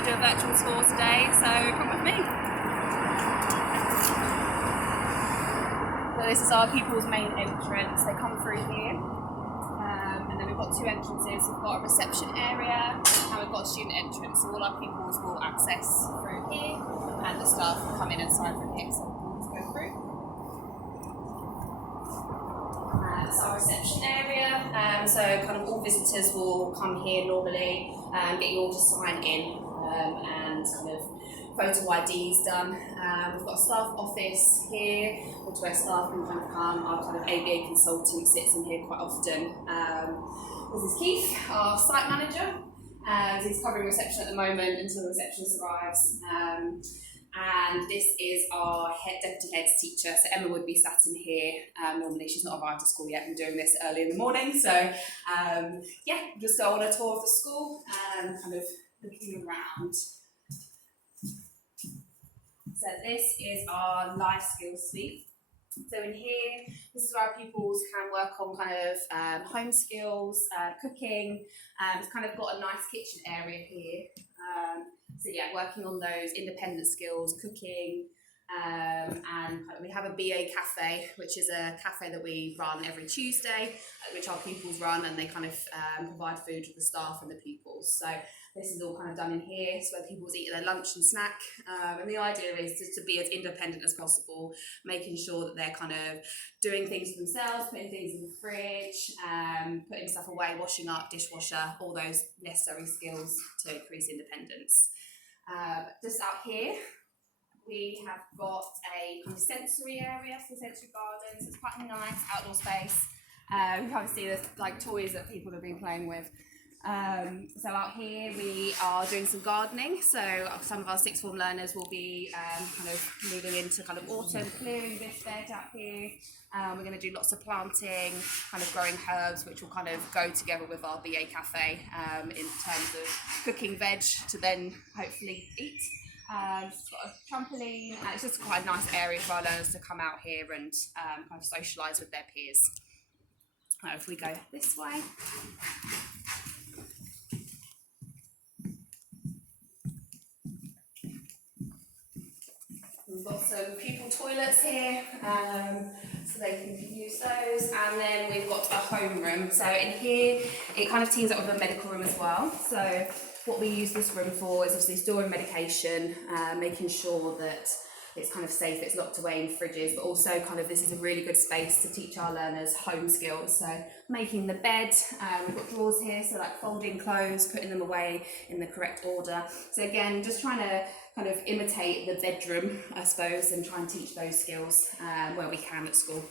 going to do a virtual tour today, so come with me. So this is our pupils' main entrance. They come through here, and then we've got two entrances. We've got a reception area and we've got a student entrance. So all our pupils will access through here, and the staff will come in and sign from here. So we'll go through. That's our reception area. So kind of all visitors will come here normally, get you all to sign in, and kind of photo IDs done. We've got a staff office here, which where staff can kind of come. Our kind of ABA consultant sits in here quite often. This is Keith, our site manager. He's covering reception at the moment until the receptionist arrives. And this is our deputy head teacher. So Emma would be sat in here. Normally she's not arrived at school yet. We're doing this early in the morning. So yeah, just go on a tour of the school and kind of looking around. So this is our life skills suite. So in here, this is where our pupils can work on kind of home skills, cooking. It's kind of got a nice kitchen area here. So yeah, working on those independent skills, cooking, and we have a BA cafe, which is a cafe that we run every Tuesday, which our pupils run, and they kind of provide food to the staff and the pupils. So this is all kind of done in here. It's where pupils eat their lunch and snack. And the idea is just to be as independent as possible, making sure that they're kind of doing things for themselves, putting things in the fridge, putting stuff away, washing up, dishwasher, all those necessary skills to increase independence. Just out here, we have got a kind of sensory area, so sensory gardens. It's quite a nice outdoor space. You can see there's like toys that people have been playing with. So out here we are doing some gardening. So some of our sixth form learners will be kind of moving into kind of autumn, clearing this bed out here. We're going to do lots of planting, kind of growing herbs, which will kind of go together with our BA cafe in terms of cooking veg to then hopefully eat. It's got a trampoline, and it's just quite a nice area for our learners to come out here and kind of socialise with their peers. If we go this way. We've got some pupil toilets here, so they can use those, and then we've got a home room. So in here, it kind of teams up with a medical room as well. So what we use this room for is obviously storing medication, making sure that it's kind of safe, it's locked away in fridges, but also kind of this is a really good space to teach our learners home skills. So making the bed, we've got drawers here, so like folding clothes, putting them away in the correct order. So again, just trying to kind of imitate the bedroom, I suppose, and try and teach those skills where we can at school.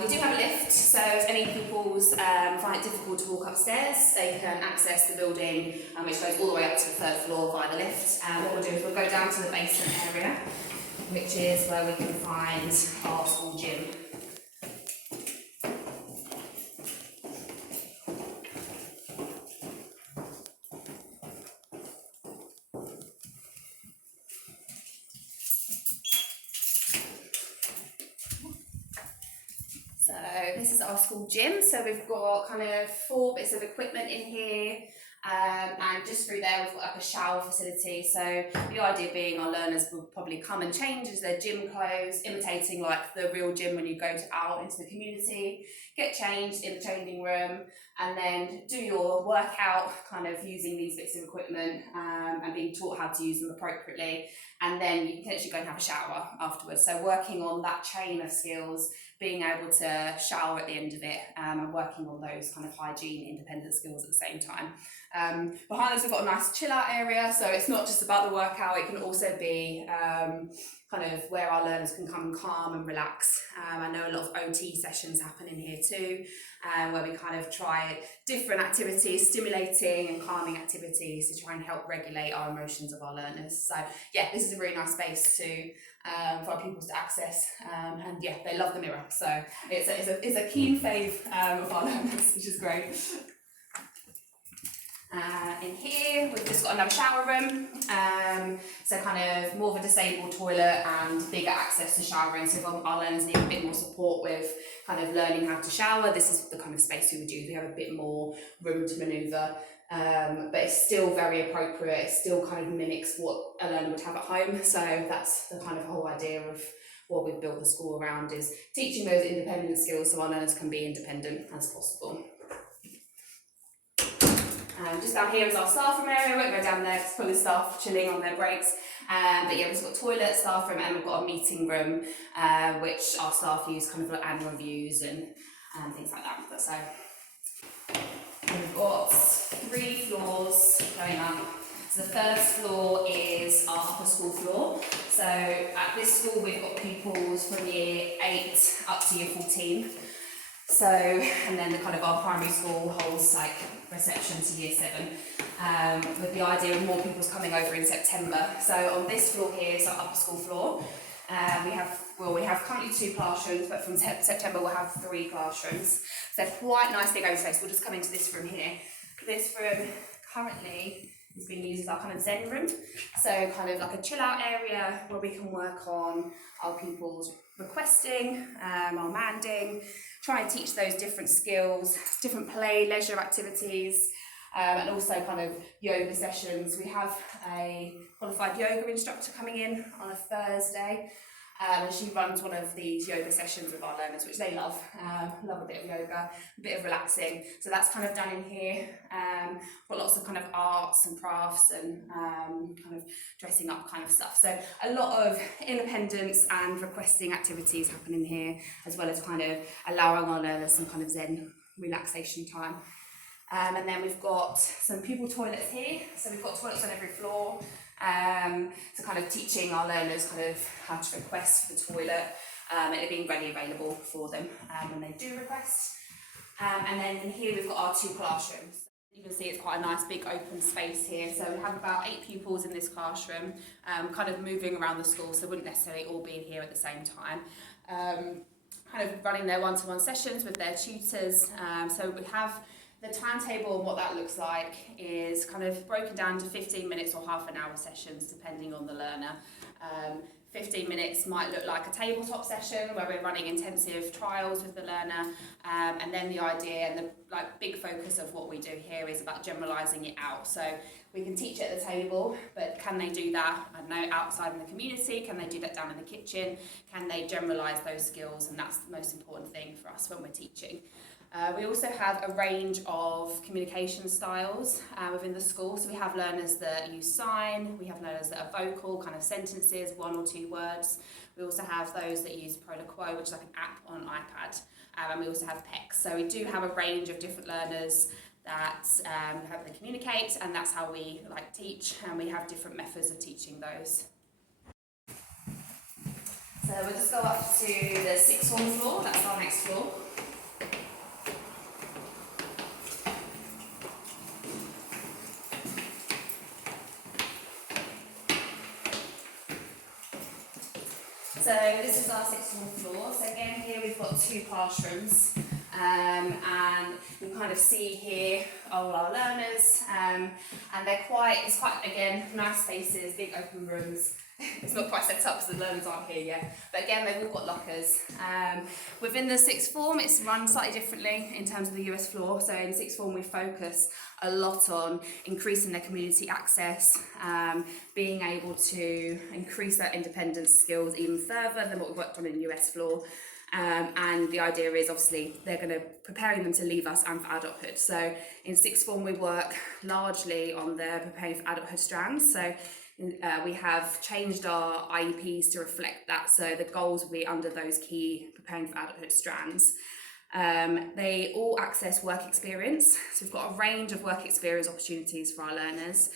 We do have a lift, so if any pupils find it difficult to walk upstairs, they can access the building, which goes all the way up to the third floor via the lift. What we'll do is we'll go down to the basement area, which is where we can find our school gym. So this is our school gym. So we've got kind of 4 bits of equipment in here, and just through there we've got like a shower facility. So the idea being our learners will probably come and change into their gym clothes, imitating like the real gym when you go out into the community, get changed in the changing room, and then do your workout kind of using these bits of equipment, and being taught how to use them appropriately. And then you can actually go and have a shower afterwards. So working on that chain of skills, being able to shower at the end of it, and working on those kind of hygiene, independent skills at the same time. Behind us we've got a nice chill out area, so it's not just about the workout, it can also be kind of where our learners can come and calm and relax. I know a lot of OT sessions happen in here too, where we kind of try different activities, stimulating and calming activities to try and help regulate our emotions of our learners. So yeah, this is a really nice space to for our pupils to access, and yeah, they love the mirror, so it's a keen fave of our learners, which is great. In here, we've just got another shower room, so kind of more of a disabled toilet and bigger access to showering. So if our learners need a bit more support with kind of learning how to shower, this is the kind of space we would use. We have a bit more room to manoeuvre, but it's still very appropriate. It still kind of mimics what a learner would have at home. So that's the kind of whole idea of what we've built the school around, is teaching those independent skills so our learners can be independent as possible. Just down here is our staff room area. I won't go down there, it's full of staff chilling on their breaks. But yeah, we've got toilet, staff room, and we've got a meeting room, which our staff use kind of like annual reviews and things like that. So we've got 3 floors going up. So the first floor is our upper school floor. So at this school we've got pupils from year 8 up to year 14. So, and then the kind of our primary school holds like reception to year 7, with the idea of more pupils coming over in September. So on this floor here is our upper school floor. We have currently 2 classrooms, but from September we'll have 3 classrooms. So quite nice big open space. We'll just come into this room here. This room currently is being used as our kind of Zen room. So kind of like a chill out area where we can work on our pupils requesting, our manding, try and teach those different skills, different play, leisure activities, and also kind of yoga sessions. We have a qualified yoga instructor coming in on a Thursday, and she runs one of these yoga sessions with our learners, which they love. Love a bit of yoga, a bit of relaxing. So that's kind of done in here. Got lots of kind of arts and crafts and kind of dressing up kind of stuff. So a lot of independence and requesting activities happen in here, as well as kind of allowing our learners some kind of Zen relaxation time. And then we've got some pupil toilets here. So we've got toilets on every floor. So kind of teaching our learners kind of how to request for the toilet, and it being ready available for them when they do request. And then in here we've got our 2 classrooms. You can see it's quite a nice big open space here. So we have about 8 pupils in this classroom, kind of moving around the school, so wouldn't necessarily all be in here at the same time. Kind of running their one-to-one sessions with their tutors. So we have the timetable and what that looks like is kind of broken down to 15 minutes or half an hour sessions depending on the learner. 15 minutes might look like a tabletop session where we're running intensive trials with the learner, and then the idea and the big focus of what we do here is about generalising it out. So we can teach it at the table, but can they do that, I don't know, outside in the community? Can they do that down in the kitchen? Can they generalise those skills? And that's the most important thing for us when we're teaching. We also have a range of communication styles within the school. So we have learners that use sign, we have learners that are vocal, kind of sentences, 1 or 2 words. We also have those that use Pro-to-Quo, which is like an app on an iPad, and we also have PECs. So we do have a range of different learners that how they communicate, and that's how we teach, and we have different methods of teaching those. So we'll just go up to the 6th form floor, that's our next floor. So this is our 6th form floor. So again, here we've got 2 classrooms, and you kind of see here all our learners, and it's quite again nice spaces, big open rooms. It's not quite set up because the learners aren't here yet, but again they've all got lockers. Within the 6th form it's run slightly differently in terms of the US floor. So in 6th form we focus a lot on increasing their community access, being able to increase their independence skills even further than what we've worked on in the US floor. And the idea is obviously they're going to preparing them to leave us and for adulthood. So in 6th form we work largely on the preparing for adulthood strands. So we have changed our IEPs to reflect that. So the goals will be under those key preparing for adulthood strands. They all access work experience. So we've got a range of work experience opportunities for our learners.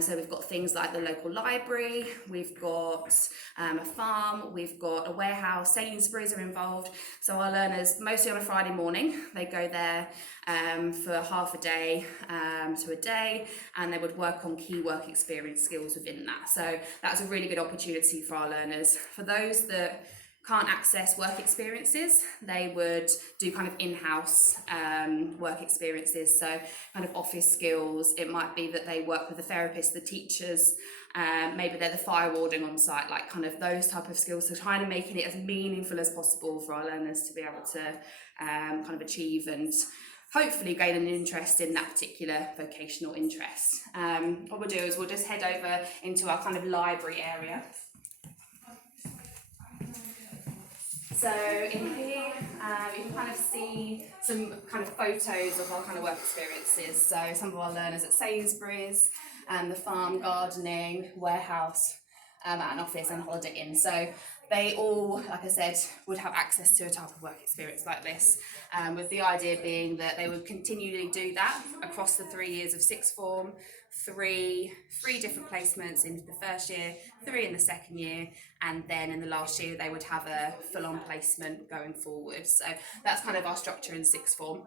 So we've got things like the local library, we've got a farm, we've got a warehouse, Sainsbury's are involved. So our learners, mostly on a Friday morning, they go there for half a day to a day, and they would work on key work experience skills within that. So that's a really good opportunity for our learners. For those that can't access work experiences, they would do kind of in-house work experiences, so kind of office skills. It might be that they work with the therapist, the teachers, maybe they're the fire warding on site, like kind of those type of skills. So trying to making it as meaningful as possible for our learners to be able to kind of achieve and hopefully gain an interest in that particular vocational interest. What we'll do is we'll just head over into our kind of library area. So in here, you can kind of see some kind of photos of our kind of work experiences. So some of our learners at Sainsbury's, the farm, gardening, warehouse, at an office and holiday inn. So they all, like I said, would have access to a type of work experience like this, with the idea being that they would continually do that across the 3 years of sixth form, three different placements in the first year, 3 in the second year, and then in the last year they would have a full-on placement going forward. So that's kind of our structure in sixth form.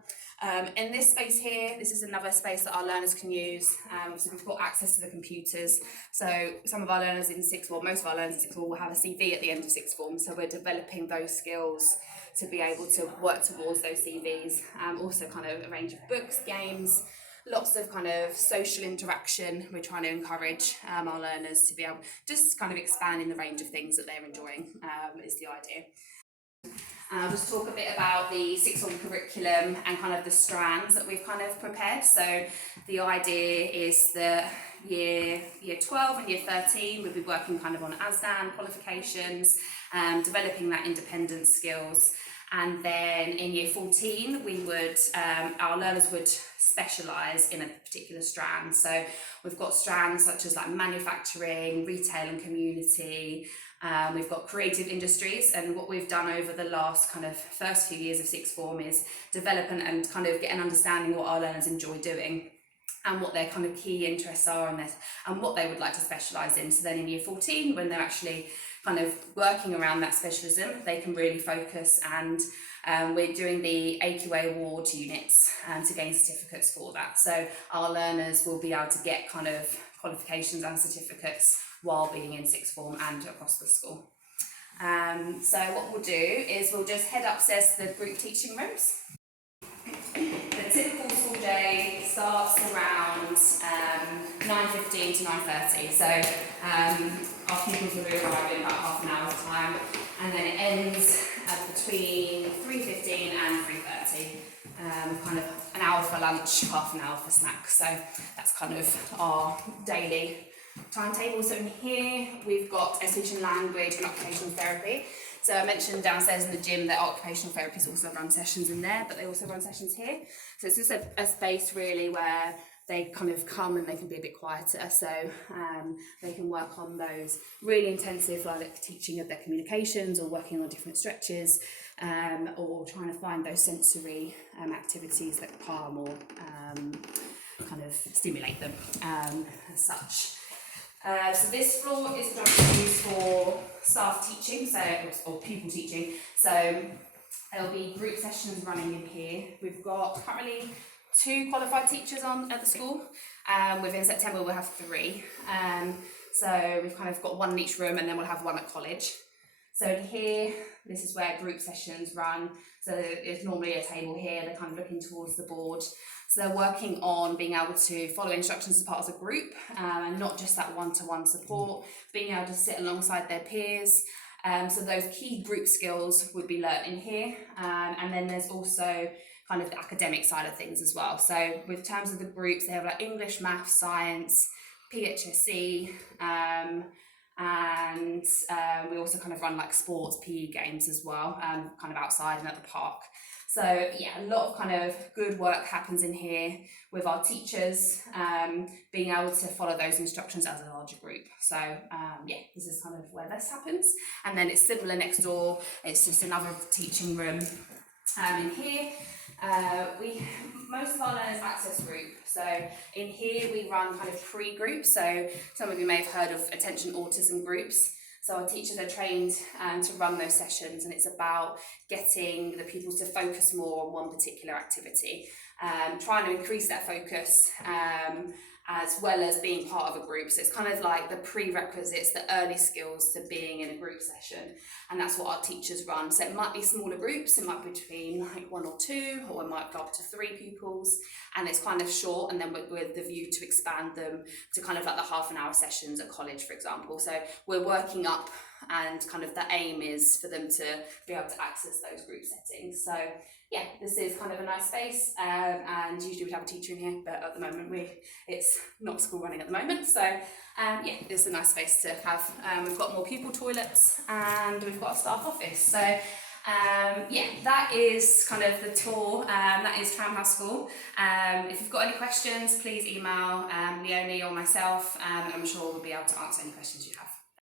In this space here, this is another space that our learners can use. So we've got access to the computers. So some of our learners in sixth form, most of our learners in sixth form will have a CV at the end of sixth form. So we're developing those skills to be able to work towards those CVs. Also kind of a range of books, games, lots of kind of social interaction. We're trying to encourage our learners to be able just kind of expanding the range of things that they're enjoying is the idea. I'll just talk a bit about the sixth form curriculum and kind of the strands that we've kind of prepared. So the idea is that year 12 and year 13 we'll be working kind of on ASDAN qualifications, developing that independent skills. And then in year 14, we would our learners would specialise in a particular strand. So we've got strands such as like manufacturing, retail and community. We've got creative industries, and what we've done over the last kind of first few years of sixth form is develop and kind of get an understanding what our learners enjoy doing and what their kind of key interests are and what they would like to specialise in. So then in year 14, when they're actually kind of working around that specialism, they can really focus, and we're doing the AQA award units to gain certificates for that. So our learners will be able to get kind of qualifications and certificates while being in sixth form and across the school. So what we'll do is we'll just head upstairs to the group teaching rooms. The typical school day starts around 9:15 to 9:30. So our pupils will be arriving in about half an hour's time, and then it ends between 3:15 and 3:30. Kind of an hour for lunch, half an hour for snacks. So that's kind of our daily timetable. So in here we've got speech and language and occupational therapy. So I mentioned downstairs in the gym that occupational therapists also run sessions in there, but they also run sessions here. So it's just a space really where they kind of come and they can be a bit quieter, so they can work on those really intensive like teaching of their communications or working on different stretches, or trying to find those sensory activities like calm or kind of stimulate them as such. So this floor is used for staff teaching, or pupil teaching. So there'll be group sessions running in here. We've got currently 2 qualified teachers on at the school. Within September we'll have 3. So we've kind of got 1 in each room, and then we'll have 1 at college. So in here, this is where group sessions run. So there's normally a table here, they're kind of looking towards the board. So they're working on being able to follow instructions as part of a group, and not just that one-to-one support, being able to sit alongside their peers. So those key group skills would be learnt in here. And then there's also kind of the academic side of things as well. So with terms of the groups, they have like English, maths, science, PHSE, and we also kind of run like sports, PE games as well, kind of outside and at the park. So yeah, a lot of kind of good work happens in here with our teachers, being able to follow those instructions as a larger group. So yeah, this is kind of where this happens. And then it's similar next door, it's just another teaching room in here. Most of our learners access group. So in here we run kind of pre-groups. So some of you may have heard of attention autism groups. So our teachers are trained to run those sessions, and it's about getting the pupils to focus more on one particular activity, trying to increase that focus as well as being part of a group. So it's kind of like the prerequisites, the early skills to being in a group session, and that's what our teachers run. So it might be smaller groups, it might be between like 1 or 2, or it might go up to 3 pupils, and it's kind of short, and then with the view to expand them to kind of like the half an hour sessions at college, for example. So we're working up, and kind of the aim is for them to be able to access those group settings. So yeah, this is kind of a nice space, and usually we'd have a teacher in here, but at the moment it's not school running at the moment. So yeah, it's a nice space to have. We've got more pupil toilets, and we've got a staff office. So yeah, that is kind of the tour. That is Tram House School. If you've got any questions, please email Leonie or myself, and I'm sure we'll be able to answer any questions you have.